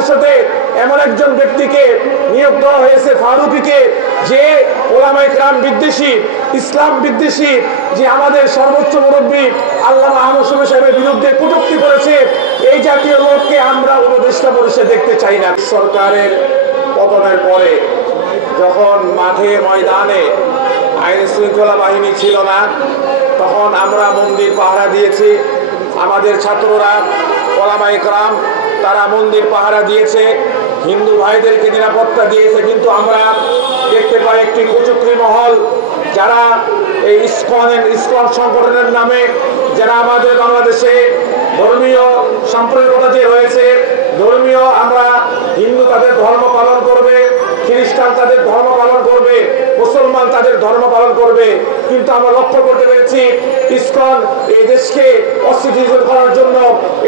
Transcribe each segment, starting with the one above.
পরিষদে এমন একজন ব্যক্তিকে নিয়োগ দেওয়া হয়েছে, ফারুকীকে, যে ওলামায়ে কেরাম বিদ্বেষী, ইসলাম বিদ্বেষী, যে আমাদের সর্বোচ্চ মুরব্বী আল্লামা আহমদ শফী সাহেবের বিরুদ্ধে কটূক্তি করেছে। এই জাতীয় লোককে আমরা উপদেষ্টা পরিষদে দেখতে চাই না। সরকারের পতনের পরে যখন মাঠে ময়দানে আইন শৃঙ্খলা বাহিনী ছিল না, তখন আমরা মন্দির পাহারা দিয়েছি। আমাদের ছাত্ররা, ওলামায়ে কেরাম, তারা মন্দির পাহারা দিয়েছে, হিন্দু ভাইদেরকে নিরাপত্তা দিয়েছে। কিন্তু আমরা দেখতে পাই একটি কুচক্রী মহল, যারা এই ইসকন সংগঠনের নামে, যারা আমাদের বাংলাদেশে ধর্মীয় সাম্প্রদায়িকতা যে রয়েছে, ধর্মীয়, আমরা হিন্দু তাদের ধর্ম পালন করবে, খ্রিস্টান তাদের ধর্ম পালন করবে, মুসলমান তাদের ধর্ম পালন করবে। কিন্তু আমরা লক্ষ্য করতে পেরেছি ইসকন এই দেশকে অস্থিতিশীল করার জন্য,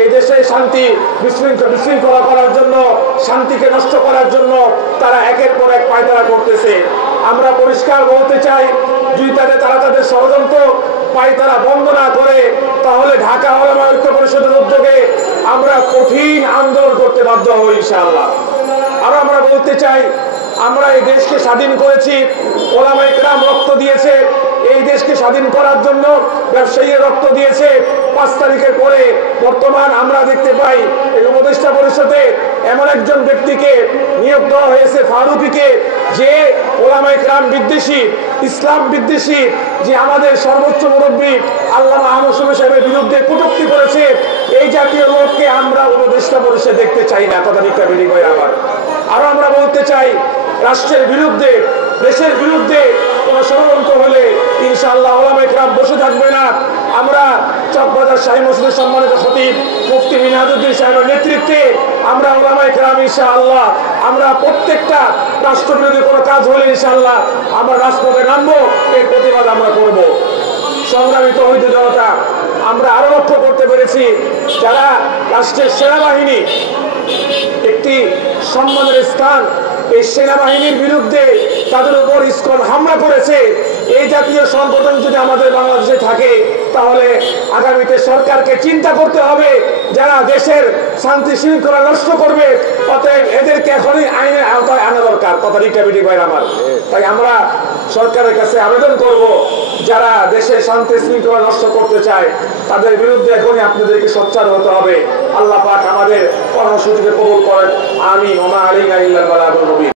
এই দেশে শান্তি বিশৃঙ্খলা করার জন্য, শান্তিকে নষ্ট করার জন্য তারা একের পর এক পায়তারা করতেছে। আমরা পরিষ্কার বলতে চাই, যদি তারা তাদের ষড়যন্ত্র পায়তারা বন্ধ না করে, তাহলে ঢাকা ওলামা ঐক্য পরিষদের উদ্যোগে আমরা কঠিন আন্দোলন করতে বাধ্য হব ইনশাআল্লাহ। আর আমরা বলতে চাই, আমরা এই দেশকে স্বাধীন করেছি, ওলামায়ে কেরাম রক্ত দিয়েছে, এই দেশকে স্বাধীন করার জন্য ব্যবসায়ীরা রক্ত দিয়েছে। 5 তারিখের পরে বর্তমান আমরা দেখতে পাই এই উপদেষ্টা পরিষদে এমন একজন ব্যক্তিকে নিয়োগ দেওয়া হয়েছে, ফারুকীকে, যে ওলামায়ে কেরাম বিদ্বেষী, ইসলাম বিদ্বেষী, যে আমাদের সর্বোচ্চ মুরব্বী আল্লামা আহমদ শফী সাহেবের বিরুদ্ধে কটূক্তি করেছে। এই জাতীয় লোককে আমরা উপদেষ্টা পরিষদে দেখতে চাই না। কথা ঠিক বেরিয়ে হয় আমার। আরো আমরা বলতে চাই, রাষ্ট্রের বিরুদ্ধে, দেশের বিরুদ্ধে কোন ষড়যন্ত্র হলে ইনশাআল্লাহ ওলামায়ে কেরাম বসে থাকবে না। আমরা চকবাজার শাহী মসজিদের সম্মানিত খতিব মুফতি মিনহাজউদ্দিন সাহেবের নেতৃত্বে আমরা ওলামায়ে কেরাম ইনশাআল্লাহ, আমরা প্রত্যেকটা রাষ্ট্রবিরোধী কোনো কাজ হলে ইনশাআল্লাহ আমরা রাজপথে নামবো, এর প্রতিবাদ আমরা করব। সংগ্রামী তৌহিদি জনতা, আমরা আরো লক্ষ্য করতে পেরেছি, যারা রাষ্ট্রের সেনাবাহিনী একটি সম্মানের স্থান, এই সেনাবাহিনীর বিরুদ্ধে তাদের উপর ইসকন হামলা করেছে। এই জাতীয় সংগঠন যদি আমাদের বাংলাদেশে থাকে, তাহলে আগামীতে সরকারকে চিন্তা করতে হবে, যারা দেশের শান্তি শৃঙ্খলা নষ্ট করবে, অতএব এদেরকে এখনই আইনের আওতায় আনা দরকার। কথা ঠিক ভাই আমার। তাই আমরা সরকারের কাছে আবেদন করব, যারা দেশের শান্তি শৃঙ্খলা নষ্ট করতে চায়, তাদের বিরুদ্ধে এখনই আপনাদেরকে সোচ্চার হতে হবে। আল্লাহ পাক আমাদের কর্মসূচিকে কবুল করেন। আমিন। ওয়া মা আলাইনা ইল্লাল বালাগুল মুবিন।